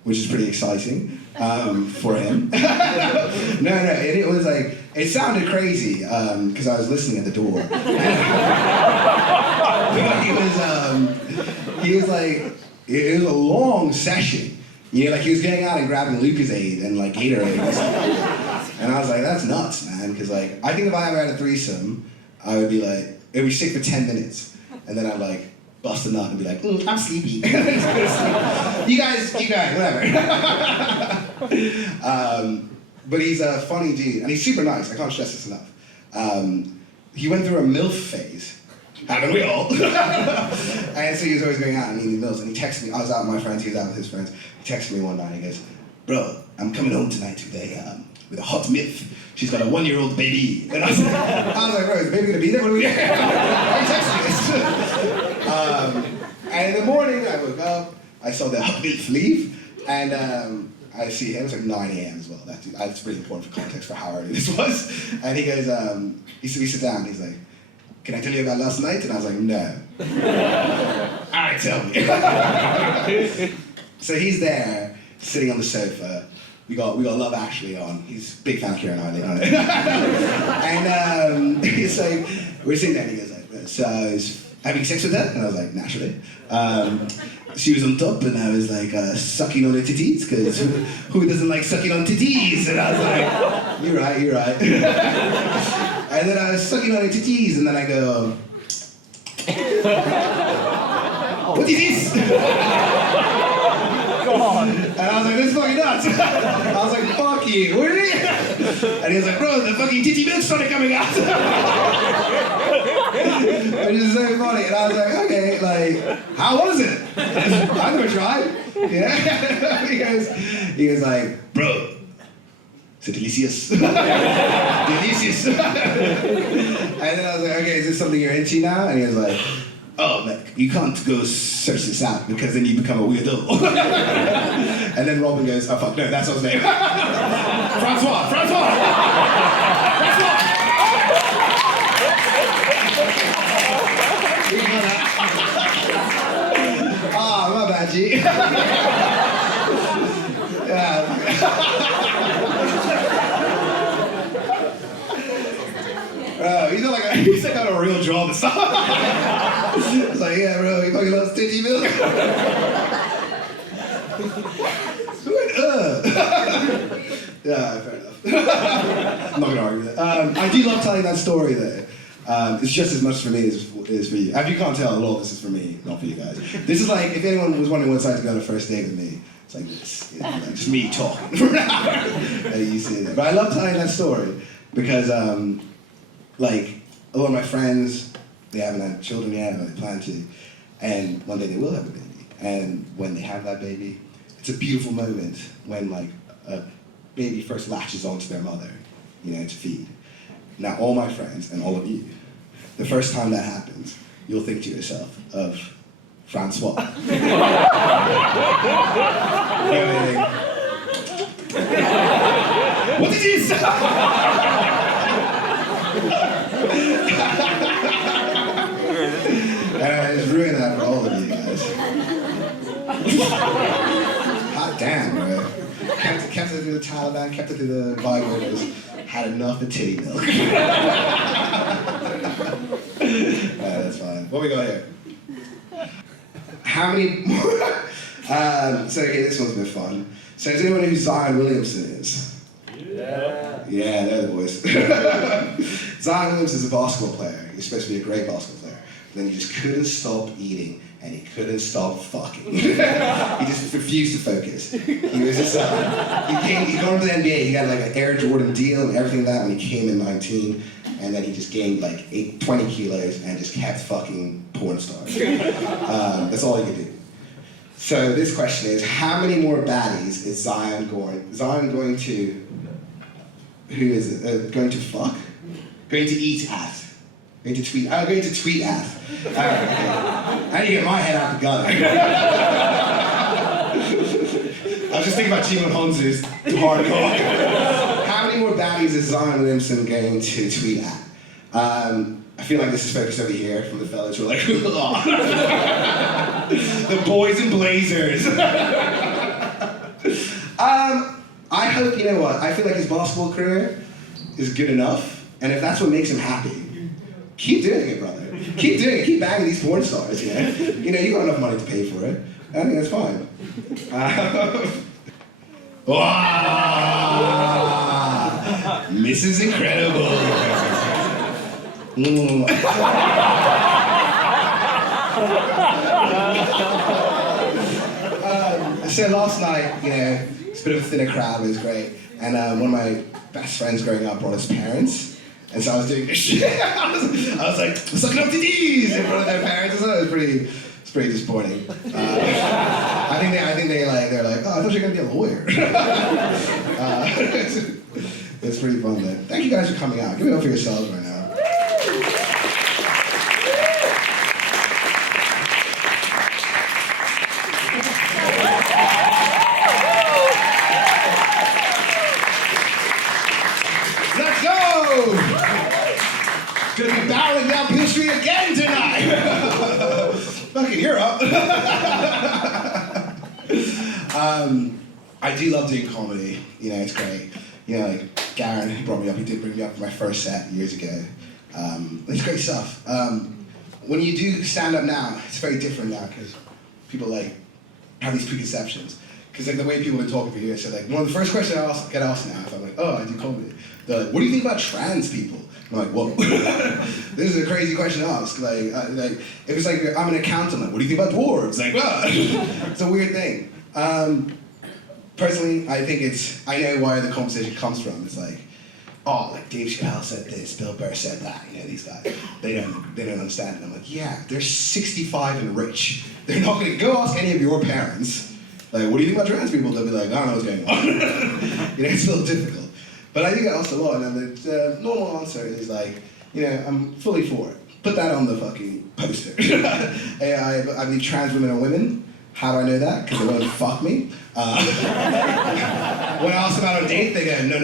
which is pretty exciting for him. No, and it was like, it sounded crazy because I was listening at the door. He was like, it was a long session. You know, like he was getting out and grabbing Lucozade and like Gatorade and stuff. And I was like, that's nuts, man. Because like, I think if I ever had a threesome, I would be like, it would be sick for 10 minutes. And then I'd like, bust a nut and be like, I'm sleepy. You guys, whatever. But he's a funny dude, and he's super nice. I can't stress this enough. He went through a MILF phase. Haven't we all? And so he was always going out and eating meals, and he texted me. I was out with my friends, he was out with his friends. He texted me one night, and he goes, bro, I'm coming home tonight today with a hot MILF. She's got a 1-year-old baby. And I was like, bro, is the baby gonna be there? What are we doing? Why are you texting me this? And in the morning, I woke up, I saw the hot MILF leave, and I see him, it was like 9 a.m. as well. That's really important for context for how early this was. And he goes, we sit down, and he's like, can I tell you about last night? And I was like, no. All right, tell me. So he's there, sitting on the sofa. We got Love Actually on. He's a big fan of Keira Knightley on it. And he's like, we're sitting there, and he goes like, so is having sex with her? And I was like, naturally. she was on top and I was like sucking on her titties, because who doesn't like sucking on titties? And I was like, you're right. And then I was sucking on her titties and then I go, what is this? And I was like, this is fucking nuts. I was like, fuck you, really? And he was like, bro, the fucking titty milk started coming out. Which is so funny. And I was like, okay, like, how was it? I'm gonna try. Yeah. he was like, bro, c'est delicious. Delicious. And then I was like, okay, is this something you're into now? And he was like, oh, man, you can't go search this out because then you become a weirdo. And then Robin goes, oh, fuck, no, that's not his name. Francois! Ah, my bad, G. Yeah. He's like on a real job and stuff. It's like, yeah, bro, he fucking loves titty milk. Yeah, fair enough. I'm not gonna argue that. I do love telling that story though. It's just as much for me as it is for you. If you can't tell, a lot of this is for me, not for you guys. This is like, if anyone was wondering what it's like to go on a first date with me, it's like this, you know, like just me talking for an hour. And you see that. But I love telling that story because, like, a lot of my friends, they haven't had children yet, or they plan to, and one day they will have a baby. And when they have that baby, it's a beautiful moment when, like, a baby first latches onto their mother, you know, to feed. Now, all my friends and all of you, the first time that happens, you'll think to yourself of Francois. What did you say? And I just ruined that for all of you guys. Hot damn, bro. Kept it through the Taliban, kept it through the Bible, just had enough of titty milk. Alright, that's fine. What we got here? How many more? So, okay, this one's a bit fun. So, does anyone know who Zion Williamson is? Yeah, they're the boys. Zion Williamson is a basketball player. He's supposed to be a great basketball player. But then he just couldn't stop eating and he couldn't stop fucking. He just refused to focus. He was just, he got into the NBA, he got like an Air Jordan deal and everything like that when he came in 19. And then he just gained like 20 kilos and just kept fucking porn stars. That's all he could do. So this question is, how many more baddies is Zion going to, who is it, going to fuck? Going to eat at? Going to tweet at? Okay. I need to get my head out the gutter. I was just thinking about Jim and Honzu's hardcore. How many more baddies is Zion Williamson going to tweet at? I feel like this is focused over here from the fellas who are like, the boys in blazers. I hope, you know what, I feel like his basketball career is good enough, and if that's what makes him happy, keep doing it, brother. Keep doing it, keep bagging these porn stars, you know? You know, you got enough money to pay for it. I think that's fine. Wow! Mrs. Incredible. So last night, you know, it's a bit of a thinner crowd, it was great. And one of my best friends growing up brought his parents. And so I was doing this shit. I was like, sucking up titties in front of their parents. So it was pretty disappointing. I think they're like, oh, I thought you were gonna be a lawyer. It's pretty fun though. Thank you guys for coming out. Give it up for yourselves right now. Let's go! Gonna be barreling down Peel Street again tonight! Fucking Europe! I do love doing comedy. You know, it's great. You know, like Garen brought me up. He did bring me up for my first set years ago. It's great stuff. When you do stand up now, it's very different now because people like have these preconceptions. Because like the way people have been talking for years, so like one of the first questions I get asked now, if I'm like, oh, I do comedy, they're like, what do you think about trans people? I'm like, whoa, this is a crazy question to ask. Like if it's like I'm an accountant, like, what do you think about dwarves? Like, it's a weird thing. Personally, I think I know where the conversation comes from. It's like, oh, like Dave Chappelle said this, Bill Burr said that. You know, these guys, they don't understand it. I'm like, yeah, they're 65 and rich. They're not gonna go ask any of your parents. Like, what do you think about trans people? They'll be like, I don't know what's going on. You know, it's a little difficult. But I do get asked a lot, and the normal answer is like, you know, I'm fully for it. Put that on the fucking poster. I believe trans women are women. How do I know that? Because they won't fuck me. When I ask them out on a date, they go, no.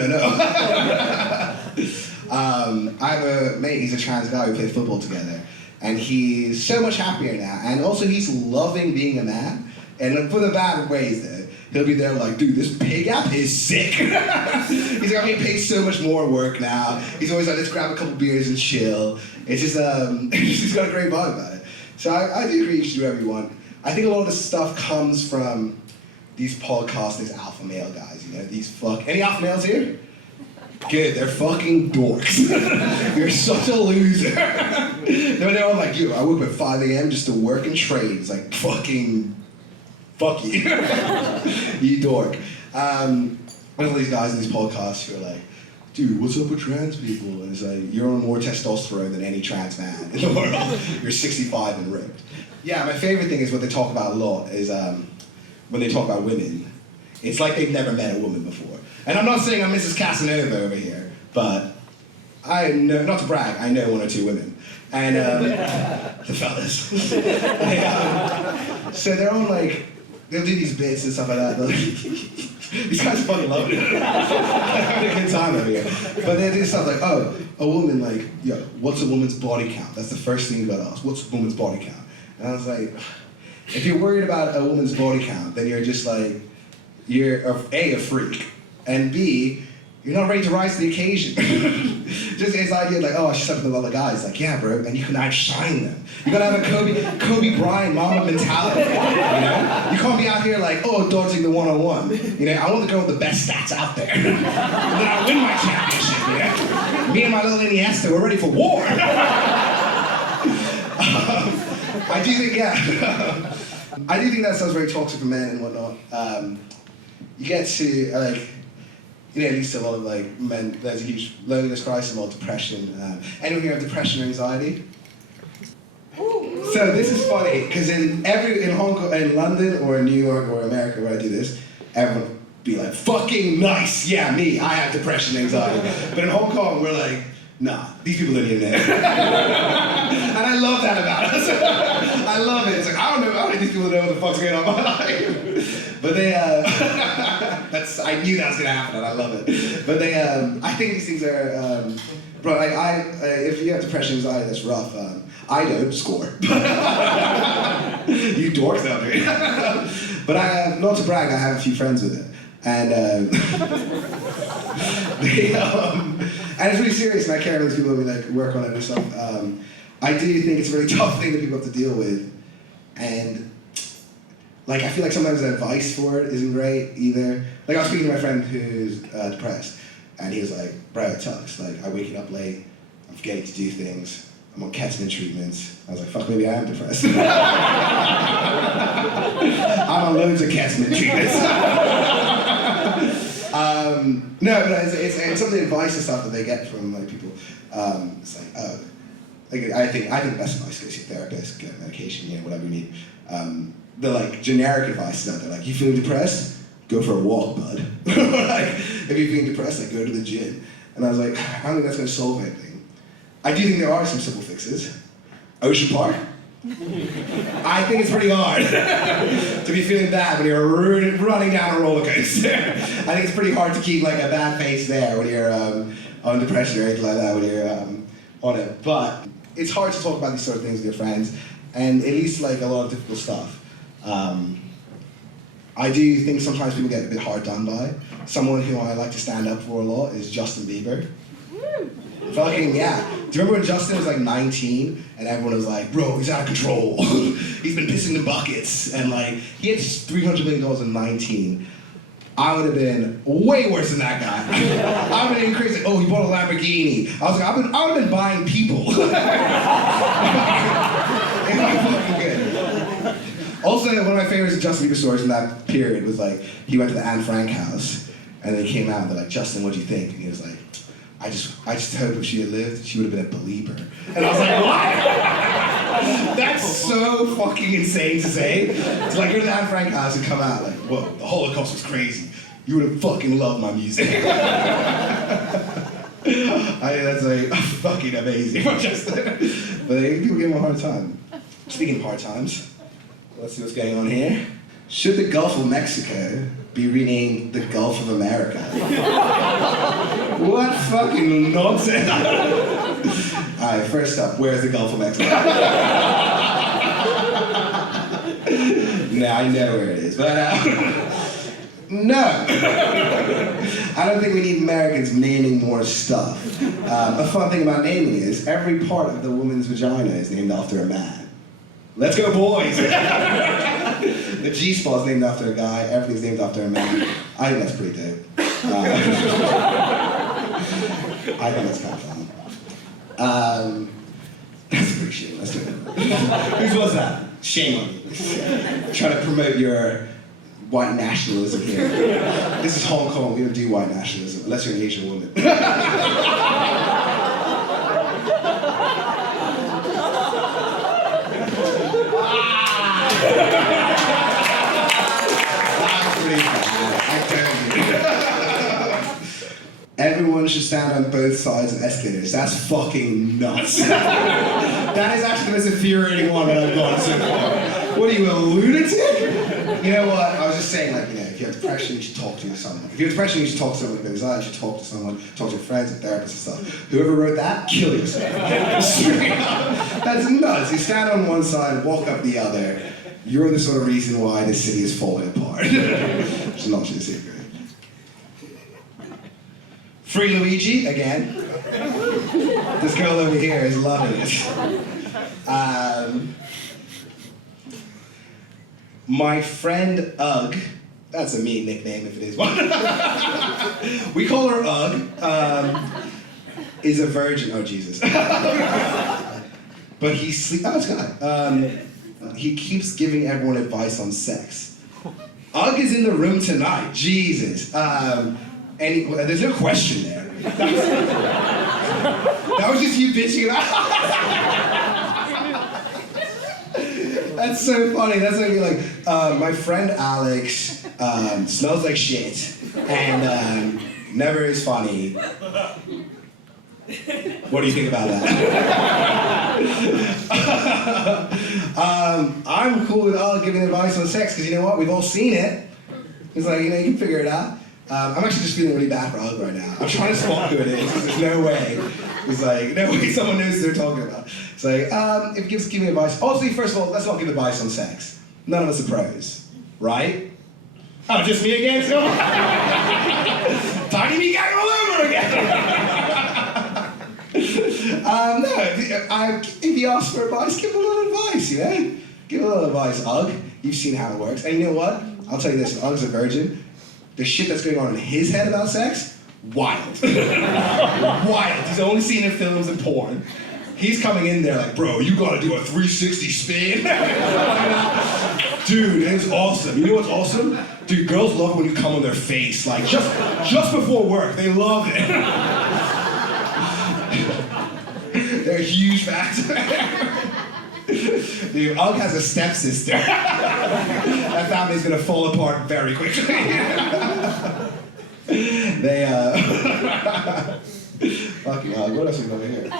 I have a mate, he's a trans guy, we play football together. And he's so much happier now. And also he's loving being a man. And like, for the bad ways though. He'll be there like, dude, this pig app is sick. He's like, I'm getting paid so much more work now. He's always like, let's grab a couple beers and chill. It's just, he's got a great vibe about it. So I do agree you should do whatever you want. I think a lot of this stuff comes from these podcasts, these alpha male guys, you know, any alpha males here? Good, they're fucking dorks. You're such a loser. They're all like, I woke up at 5 a.m. just to work and trade. It's like, fucking, fuck you. You dork. One of these guys in these podcasts who are like, dude, what's up with trans people? And it's like, you're on more testosterone than any trans man in the world. You're 65 and ripped. Yeah, my favorite thing is what they talk about a lot is when they talk about women, it's like they've never met a woman before. And I'm not saying I'm Mrs. Casanova over here, but I know, not to brag, I know 1 or 2 women. And the fellas. So they're all like, they'll do these bits and stuff like that. These guys fucking love it. I'm having a good time over here. But they do stuff like, oh, a woman, like, what's a woman's body count? That's the first thing you gotta ask. What's a woman's body count? And I was like, if you're worried about a woman's body count, then you're just like, you're A, a freak, and B, you're not ready to rise to the occasion. Just this idea like, oh, I should slept with a lot of guys. Like, yeah, bro, and you can outshine them. You gotta have a Kobe Bryant mama mentality, you know? You can't be out here like, oh, dodging the one-on-one. You know, I want the girl with the best stats out there. And then I win my championship, you know? Me and my little Iniesta, we're ready for war. I do think, I do think that sounds very toxic for men and whatnot. You get to, like, you know, at least a lot of like men, there's a huge loneliness crisis, a lot of depression. Anyone here have depression or anxiety? So this is funny, because in Hong Kong, in London or in New York or America where I do this, everyone will be like, fucking nice, yeah, me, I have depression and anxiety. But in Hong Kong, we're like, nah, these people don't even know. And I love that about us. I love it. It's like, I don't know these people know what the fuck's going on in my life. But they, I knew that was gonna happen and I love it. But they, I think these things are, bro, like if you have depression, anxiety, that's rough. I don't score. You dorks out there. But I have, not to brag, I have a few friends with it. And and it's really serious, and I care about these people who like work on it and stuff. I do think it's a really tough thing that people have to deal with, and like I feel like sometimes the advice for it isn't great either. Like I was speaking to my friend who's depressed, and he was like, "Bro, it sucks. Like I'm waking up late, I'm forgetting to do things, I'm on ketamine treatments." I was like, "Fuck, maybe I am depressed." I'm on loads of ketamine treatments. No, but it's some of the advice and stuff that they get from like people. It's like, oh, like I think best advice go see a therapist, get medication, you know, whatever you need. The like generic advice is out there, like you feeling depressed, go for a walk, bud. Like if you're feeling depressed, like go to the gym. And I was like, I don't think that's gonna solve anything. I do think there are some simple fixes. Ocean Park. I think it's pretty hard to be feeling bad when you're running down a roller coaster. I think it's pretty hard to keep like a bad face there when you're on depression or anything like that when you're on it. But it's hard to talk about these sort of things with your friends, and at least like a lot of difficult stuff. I do think sometimes people get a bit hard done by. Someone who I like to stand up for a lot is Justin Bieber. Fucking yeah. Do you remember when Justin was like 19 and everyone was like, bro, he's out of control. He's been pissing in buckets. And like, he had $300 million in 19. I would have been way worse than that guy. I would have been crazy. Oh, he bought a Lamborghini. I was like, I would have been buying people. It's not fucking good. Also, one of my favorite Justin Bieber stories from that period was like, he went to the Anne Frank house and they came out and they're like, Justin, what'd you think? And he was like, I just hope if she had lived, she would have been a believer. And I was like, what? That's so fucking insane to say. To like go to the Anne Frank house and come out like, whoa, the Holocaust was crazy. You would have fucking loved my music. That's like fucking amazing for Justin. But people give him a hard time. Speaking of hard times, let's see what's going on here. Should the Gulf of Mexico be renamed the Gulf of America? What fucking nonsense. Alright, first up, where's the Gulf of Mexico? Nah, I know where it is, but no. I don't think we need Americans naming more stuff. A fun thing about naming is every part of the woman's vagina is named after a man. Let's go, boys! The G-spot is named after a guy, everything's named after a man. I think that's pretty dope. I think that's kind of fun. That's pretty shame, let's do it. Whose was that? Shame on you. Trying to promote your white nationalism here. This is Hong Kong, we don't do white nationalism, unless you're an Asian woman. Everyone should stand on both sides of escalators. That's fucking nuts. That is actually the most infuriating one that I've gone so far. What are you, a lunatic? You know what? I was just saying, like, you know, if you have depression, you should talk to someone. If you have depression, you should talk to someone. If you have anxiety, you should talk to someone. Talk to your friends and therapists and stuff. Whoever wrote that, kill yourself. That's nuts. You stand on one side, walk up the other. You're the sort of reason why this city is falling apart. Which is not actually a secret. Free Luigi, again. This girl over here is loving it. My friend Ugg, that's a mean nickname if it is one. We call her Ugg, is a virgin, oh Jesus. But he he keeps giving everyone advice on sex. Ugg is in the room tonight, Jesus. There's no question there. That was just you bitching about. That's so funny. That's like you're like, my friend Alex smells like shit and never is funny. What do you think about that? I'm cool with giving advice on sex because you know what? We've all seen it. It's like, you know, you can figure it out. I'm actually just feeling really bad for Ugg right now. I'm trying to spot who it is because there's no way. It's like, no way someone knows who they're talking about. It's like, if you give me advice. Also, first of all, let's not give advice on sex. None of us are pros, right? Oh, just me again? Tiny me gang all over again! No, if you ask for advice, give a little advice, you know? Give a little advice, Ugg. You've seen how it works. And you know what? I'll tell you this, if Ugg's a virgin, the shit that's going on in his head about sex, wild. Wild. He's only seen it in films and porn. He's coming in there like, bro, you gotta do a 360 spin. Dude, it's awesome. You know what's awesome? Dude, girls love when you come on their face. Like, just before work, they love it. They're a huge factor. Dude, Ugg has a stepsister. That family's gonna fall apart very quickly. They, fucking Ugg, what else is over here?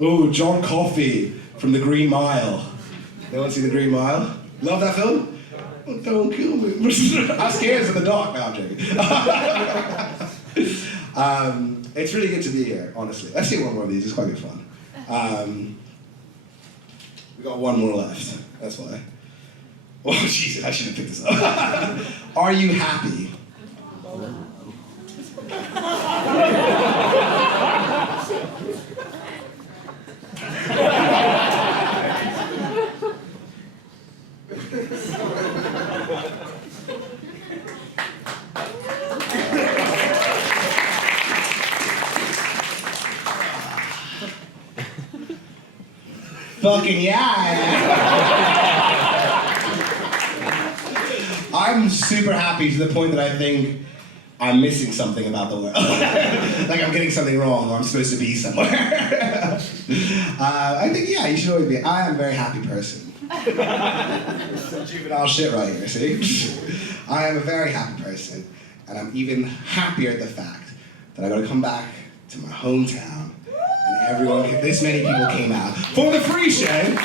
Oh, John Coffey from The Green Mile. No one see The Green Mile? Love that film? Oh, don't kill me. I'm scared of the dark. No, I'm joking. It's really good to be here, honestly. Let's see one more of these, it's quite good fun. We got one more left, that's why. Oh, Jesus, I shouldn't pick this up. Are you happy? Fucking yeah. I'm super happy to the point that I think I'm missing something about the world. Like I'm getting something wrong or I'm supposed to be somewhere. I think, yeah, you should always be. I am a very happy person. Some juvenile shit right here, see? I am a very happy person. And I'm even happier at the fact that I got to come back to my hometown and everyone, this many people came out for the free show. It's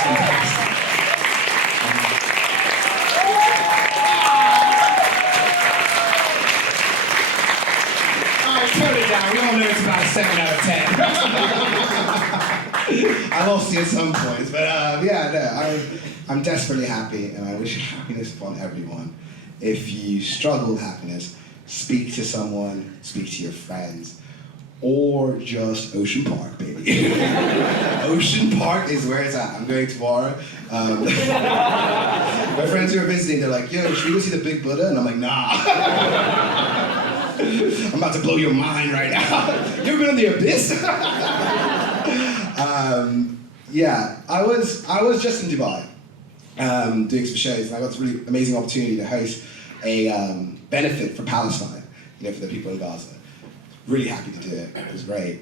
fantastic. Turn it down. We all know it's about a 7 out of 10. I lost you at some points, but yeah, no, I'm desperately happy, and I wish happiness upon everyone. If you struggle with happiness, speak to someone, speak to your friends, or just Ocean Park, baby. Ocean Park is where it's at. I'm going tomorrow. My friends who are visiting, they're like, yo, should we go see the Big Buddha? And I'm like, nah. I'm about to blow your mind right now. You ever been in the abyss? Yeah, I was just in Dubai doing some shows, and I got this really amazing opportunity to host a benefit for Palestine, you know, for the people in Gaza. Really happy to do it. It was great.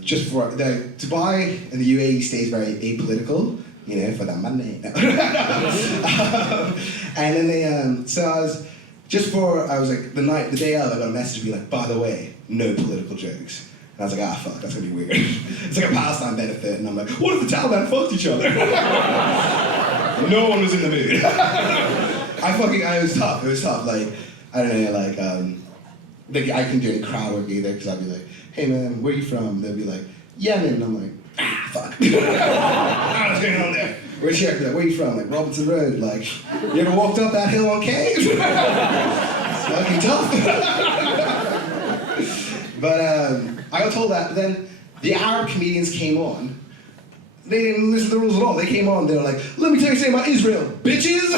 Just for Dubai and the UAE stays very apolitical, you know, for the money. No. And then they so I was. I was like, the day of, I got a message to be like, by the way, no political jokes. And I was like, fuck, that's gonna be weird. It's like a Palestine benefit, and I'm like, what if the Taliban fucked each other? No one was in the mood. It was tough. Like, I don't know, like, I couldn't do any crowd work either, because I'd be like, hey man, where are you from? They'd be like, Yemen. And I'm like, fuck. I don't know what's going on there. Where's she? Like, where are you from? Like, Robinson Road. Like, you ever walked up that hill on K? It's fucking tough. But I got told that, but then the Arab comedians came on. They didn't listen to the rules at all. They came on, they were like, let me tell you something about Israel, bitches!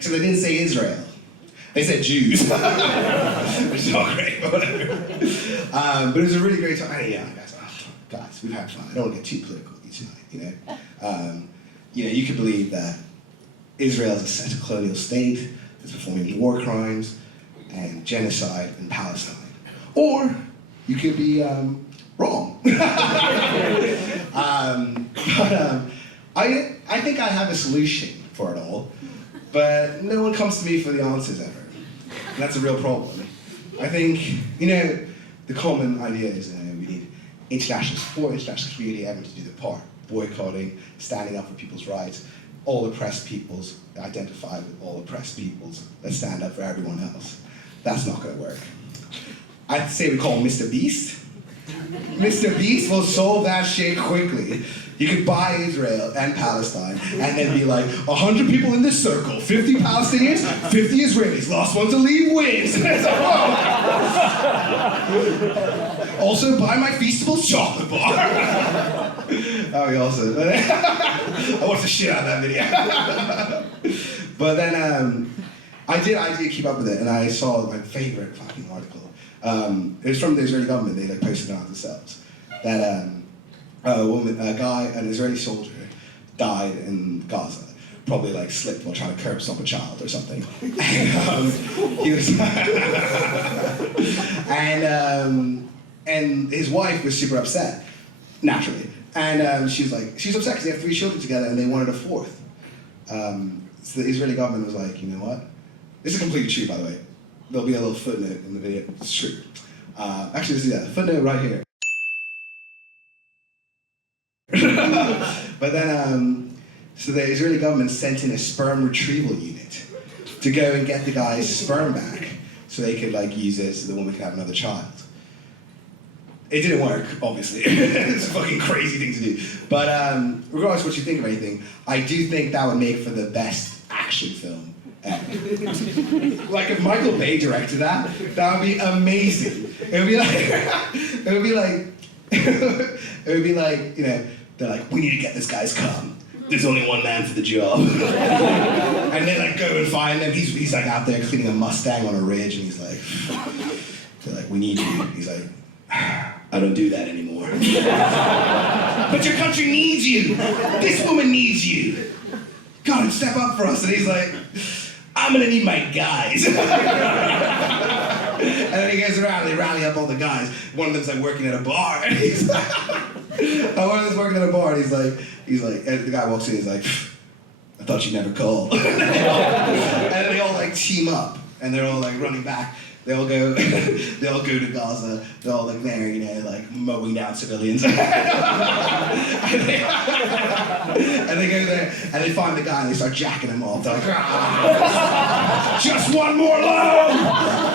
So they didn't say Israel. They said Jews. Which is not great, but whatever. But it was a really great time. Yeah, guys, we've had fun. I don't want to get too political each night, you know? You could believe that Israel is a set colonial state that's performing war crimes and genocide in Palestine. Or you could be wrong. I think I have a solution for it all, but no one comes to me for the answers ever. And that's a real problem. I think, the common idea is we need international support, international community, everyone to do their part. Boycotting, standing up for people's rights, all oppressed peoples identify with all oppressed peoples. Let's stand up for everyone else. That's not going to work. I'd say we call him Mr. Beast. Mr. Beast will solve that shit quickly. You could buy Israel and Palestine and then be like, 100 people in this circle, 50 Palestinians, 50 Israelis, last one to leave wins. Also, buy my Feastables chocolate bar. That would be awesome. I watched the shit out of that video. But then I did keep up with it, and I saw my favorite fucking article. It was from the Israeli government. They posted it on themselves that an Israeli soldier died in Gaza. Probably slipped while trying to curb stomp a child or something. He was and his wife was super upset, naturally. And she was upset because they have 3 children together and they wanted a 4th. So the Israeli government was like, you know what? This is completely true, by the way. There'll be a little footnote in the video. It's true. Actually, let's do that. Footnote right here. But then, so the Israeli government sent in a sperm retrieval unit to go and get the guy's sperm back so they could use it so the woman could have another child. It didn't work, obviously. It's a fucking crazy thing to do. But regardless of what you think of anything, I do think that would make for the best action film ever. If Michael Bay directed that would be amazing. It would be like, they're like, we need to get this guy's cum. There's only one man for the job. And they go and find him. He's out there cleaning a Mustang on a ridge, and they're like, we need you. He's like, I don't do that anymore. But your country needs you. This woman needs you. God, step up for us. And he's like, I'm gonna need my guys. And then he goes around and they rally up all the guys. One of them's like working at a bar. And he's like, one of them's working at a bar and he's like, and the guy walks in, he's like, I thought you never called. And they all like team up and they're all like running back. They all go to Gaza. They're all like there, you know, like mowing down civilians. and they go there and they find the guy and they start jacking him off. They're like, ah, just one more load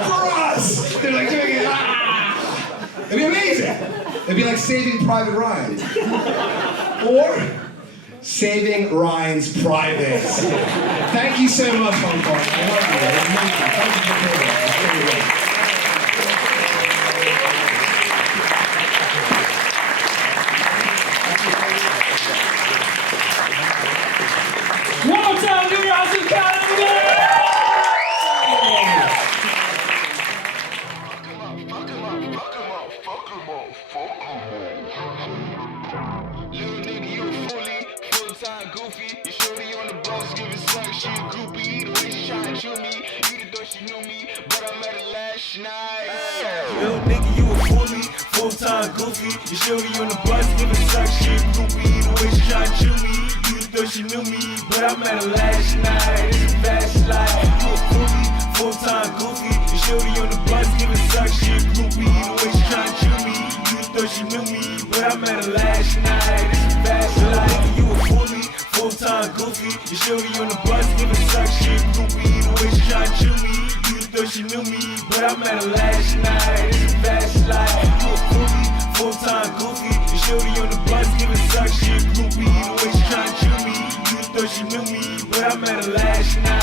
for us. They're like doing it. Ah. It'd be amazing. It'd be like Saving Private Ryan, or Saving Ryan's Privates. Thank you so much, Hong Kong. I love you. It's amazing. Thank you for doing it. It's really good. One more time, give me Asif Khan. Little nigga, you a fully full-time goofy. You shorty on the bus, giving suck, she a groupie. The way she tryna chew me, you thought she knew me, but I met her last night. Little nigga, you a fully full-time goofy. You shorty on the bus, giving suck, she a groupie. The way she tryna chew me, you thought she knew me, but I met her last night. It's a fast life. You a fully full-time goofy. You shorty on the bus, giving suck, she a groupie. The way she tryna chew me, you thought she knew me, but I met her last night. It's a fast life. You a fully full-time goofy. You shorty on the bus, giving suck, she a groupie. The way she tryna chew me, you thought she knew me, but I met her last night. It's a fast life. You a fully full-time goofy. You shorty on the bus, giving suck, she a groupie. The way she tryna chew me, you thought she knew me, but I met her last night.